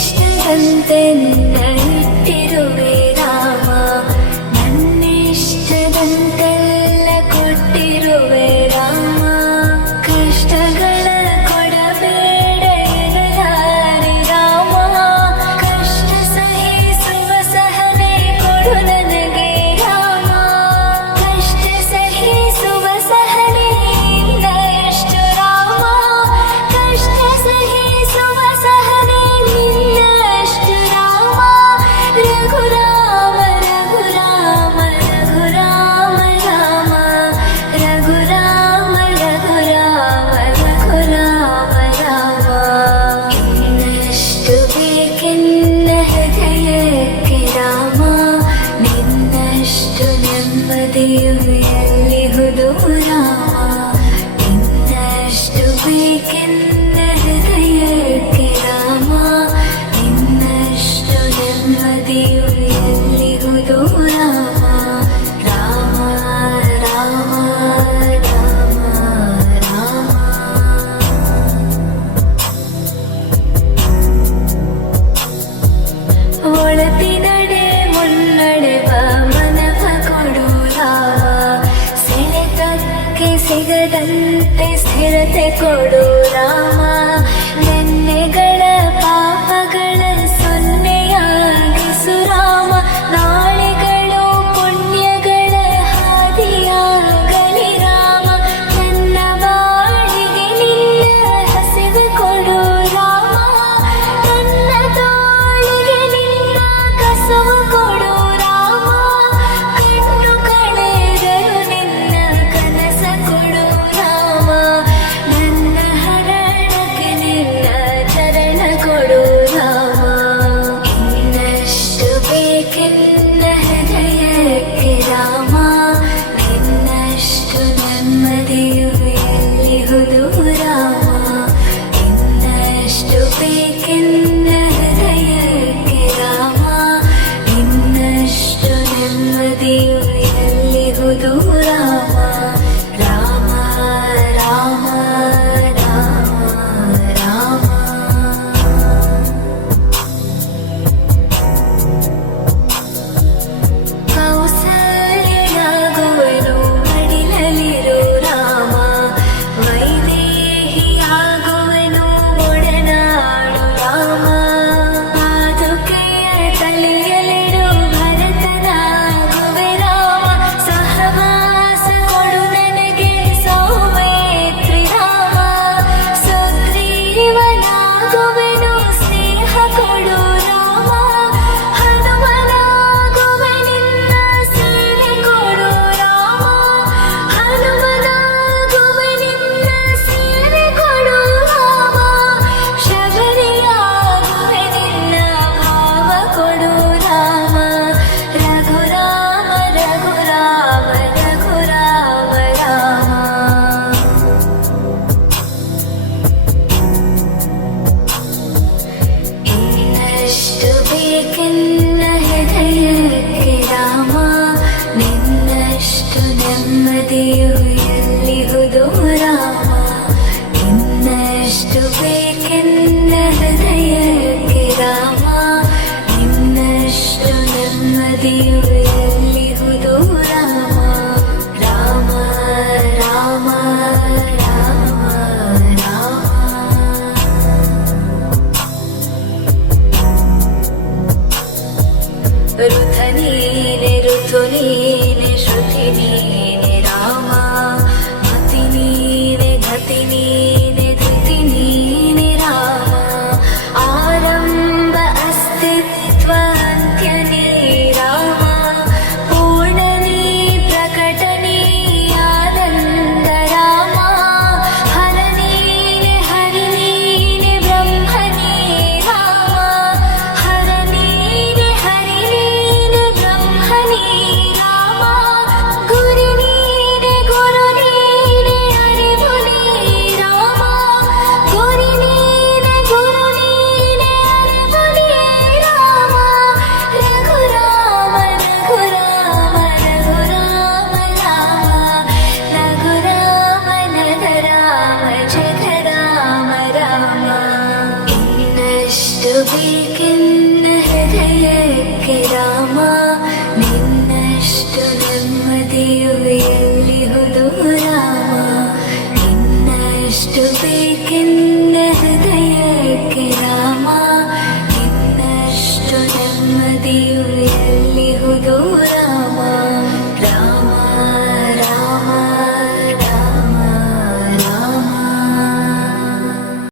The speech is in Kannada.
ಇಷ್ಟದಂತೆನ್ನ ಇಟ್ಟಿರುವೆ ರಾಮ, ನನ್ನಿಷ್ಟದಂತೆಲ್ಲ ಕೊಟ್ಟಿರುವೆ ರಾಮ. ಕಷ್ಟಗಳ ಕೊಡಬೇಡ ಎನ್ನಲಾರೆ ರಾಮ, ಕಷ್ಟ ಸಹಿಸುವ ಸಹನೆ ಕೊಡು ನನಗೆ ರಾಮ. ಕಷ್ಟ ಸಹಿಸುವ ಸಹನೆ ನಿನ್ನಷ್ಟು ರಾಮ, ಕಷ್ಟ ಸಹಿಸುವ ಸಹನೆ ನಿನ್ನಷ್ಟು ರಾಮ. ರಘುರಾಮ ರಘುರಾಮ ರಘುರಾಮ ರಾಮ, ರಘುರಾಮ ರಘುರಾಮ ರಘುರಾಮ ರಾಮ. ಇನ್ನಷ್ಟು ಬೇಕೆನ್ನ ಹೃದಯಕ್ಕೆ ರಾಮ, ನಿನ್ನಷ್ಟು ನೆಮ್ಮದಿಯು ಎಲ್ಲಿಹುದು ರಾಮ. ಇನ್ನಷ್ಟು ಬೇಕೆನ್ನ ಹೃದಯಕ್ಕೆ ರಾಮ, ನಿನ್ನಷ್ಟು ನೆಮ್ಮದಿಯು ಎಲ್ಲಿಹುದು ರಾಮ. ರಾಮ ರಾಮ ರಾಮ ರಾಮ. ಒಳತಿನಡೆ ಮುನ್ನಡೆವ ಮನವ ಕೊಡು ರಾಮ, ಸೆಳೆತಕ್ಕೆ ಸಿಗದಂತೆ ಸ್ಥಿರತೆ ಕೊಡು ರಾಮ. ನೆನ್ನೆಗಳ ಪಾಪಗಳ ಸೊನ್ನೆಯಾಗಿಸು ರಾಮ, ನಾಳೆಗಳು ಪುಣ್ಯಗಳ ಹಾದಿಯಾಗಲಿ ರಾಮ. ನನ್ನ ಬಾಳಿಗೆ ನಿನ್ನ ಹಸಿವು ಕೊಡು ರಾಮ, ನನ್ನ ತೋಳಿಗೆ ನಿನ್ನ ಕಸವು ಕೊಡು ರಾಮ. ಕಣ್ಣು ಕಳೆದರು ನಿನ್ನ ಕನಸ ಕೊಡು ರಾಮ, ನನ್ನ ಹರಣಕ್ಕೆ ನಿನ್ನ ಚರಣ ಕೊಡು ರಾಮ. ಇನ್ನಷ್ಟು ಬೇಕೆನ್ನ ಹೃದಯಕ್ಕೆ ರಾಮ, ನಿನ್ನಷ್ಟು ನೆಮ್ಮದಿಯು ಎಲ್ಲಿಹುದು ರಾಮ. ಇನ್ನಷ್ಟು ಬೇಕೆನ್ನ ಹೃದಯಕ್ಕೆ ರಾಮ, ನಿನ್ನಷ್ಟು ನೆಮ್ಮದಿಯು ಎಲ್ಲಿಹುದು ರಾಮ. ರಾಮ ರಾಮ ರಾಮ ರಾಮ. ಕೌಸಲ್ಯನಾಗುವನು ಮಡಿಲಲಿರು ರಾಮ, ವೈದೇಹಿಯಾಗುವನು ಒಡನಾಡು ರಾಮ. ಪಾದುಕೆಯ ತಲೆಯಲಿಡು ಭರತನಾಗುವೆ ರಾಮ, ಸಹವಾಸ ಕೊಡು ನನಗೆ ಸೌಮಿತ್ರಿ ರಾಮ. ಸುಗ್ರೀವನಾಗುವೆನು ಸ್ನೇಹ ಕೊಡು ರಾಮ, ಹನುಮನಾಗುವೆ ನಿನ್ನ ಸೇವೆ ಕೊಡು ರಾಮ. ಹನುಮನಾಗುವೆ ನಿನ್ನ ಸೇವೆ ಕೊಡು ರಾಮ, ಶಬರಿಯಾಗುವೆ ನಿನ್ನ ಭಾವ ಕೊಡು ರಾಮ. ರಘುರಾಮ ರಘುರಾಮ ರಘುರಾಮ ರಾಮ. ಇನ್ನಷ್ಟು ಬೇಕೆನ್ನ ಹೃದಯಕ್ಕೆ ರಾಮ, ನಿನ್ನಷ್ಟು ನೆಮ್ಮದಿಯು ಎಲ್ಲಿಹುದು ರಾಮ. ಇನ್ನಷ್ಟು ಬೇಕೆನ್ನ ಹೃದಯಕ್ಕೆ ರಾಮ, ನಿನ್ನಷ್ಟು ನೆಮ್ಮದಿಯು ಎಲ್ಲಿಹುದು ರಾಮ. ರಾಮ ರಾಮ ರಾಮ ರಾಮ. ಋತ ನೀನೆ ಋತು ನೀನೆ ಶ್ರುತಿ ನೀನೆ ರಾಮ, ಮತಿ ನೀನೆ ಗತಿ ನೀನೆ ಧೃತಿ ನೀನೆ ರಾಮ. ಆರಂಭ ಅಸ್ತಿತ್ವ ಅಂತ್ಯ ನೀ ರಾಮ, ಪೂರ್ಣ ನೀ ಪ್ರಕಟ ನೀ ಆನಂದ ರಾಮ. ಹರ ನೀನೆ ಹರಿ ನೀನೆ ಬ್ರಹ್ಮ ನೀ ರಾಮ, ಹರ ನೀನೆ ಹರಿ ನೀನೆ ಬ್ರಹ್ಮ ನೀ ರಾಮ. ಬೇಕೆನ್ನ ಹೃದಯಕ್ಕೆ ರಾಮ ನಿನ್ನಷ್ಟು ನೆಮ್ಮದಿಯು ಎಲ್ಲಿಹುದು ರಾಮ ನಿನ್ನಷ್ಟು ಬೇಕೆನ್ನ ಹೃದಯಕ್ಕೆ ರಾಮ ನಿನ್ನಷ್ಟು ನೆಮ್ಮದಿಯು ಎಲ್ಲಿಹುದು ರಾಮ